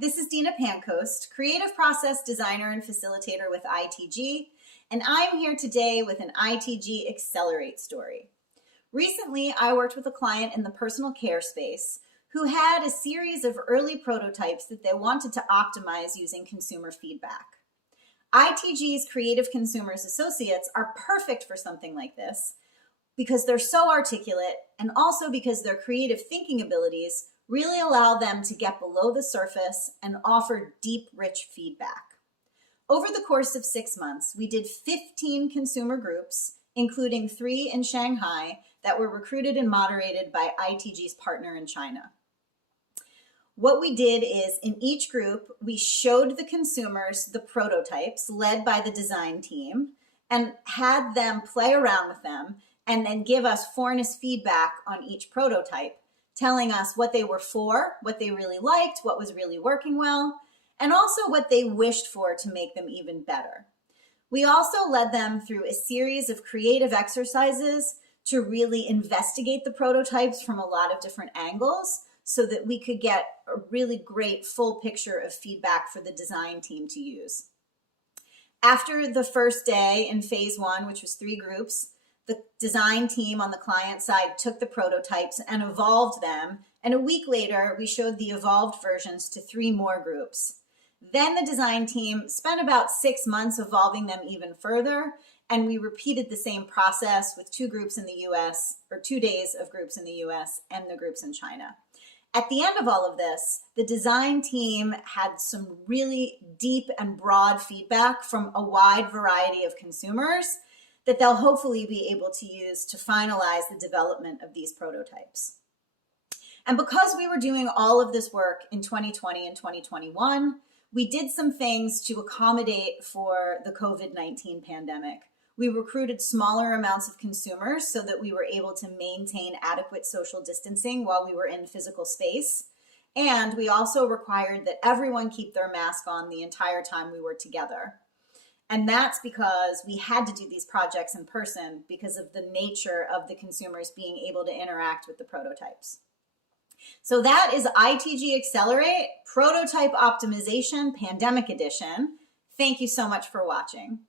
this is Dina Pancoast, Creative Process Designer and Facilitator with ITG, and I'm here today with an ITG ACCELERATE story. Recently, I worked with a client in the personal care space who had a series of early prototypes that they wanted to optimize using consumer feedback. ITG's Creative Consumers Associates are perfect for something like this because they're so articulate and also because their creative thinking abilities really allow them to get below the surface and offer deep, rich feedback. Over the course of 6 months, we did 15 consumer groups, including 3 in Shanghai that were recruited and moderated by ITG's partner in China. What we did is in each group, we showed the consumers the prototypes led by the design team and had them play around with them and then give us fairness feedback on each prototype, telling us what they were for, what they really liked, what was really working well, and also what they wished for to make them even better. We also led them through a series of creative exercises to really investigate the prototypes from a lot of different angles so that we could get a really great full picture of feedback for the design team to use. After the first day in phase 1, which was 3 groups, the design team on the client side took the prototypes and evolved them. And a week later, we showed the evolved versions to 3 more groups. Then the design team spent about 6 months evolving them even further. And we repeated the same process with 2 groups in the US, or 2 days of groups in the US and the groups in China. At the end of all of this, the design team had some really deep and broad feedback from a wide variety of consumers that they'll hopefully be able to use to finalize the development of these prototypes. And because we were doing all of this work in 2020 and 2021, we did some things to accommodate for the COVID-19 pandemic. We recruited smaller amounts of consumers so that we were able to maintain adequate social distancing while we were in physical space. And we also required that everyone keep their mask on the entire time we were together. And that's because we had to do these projects in person because of the nature of the consumers being able to interact with the prototypes. So that is ITG ACCELERATE Prototype Optimization Pandemic Edition. Thank you so much for watching.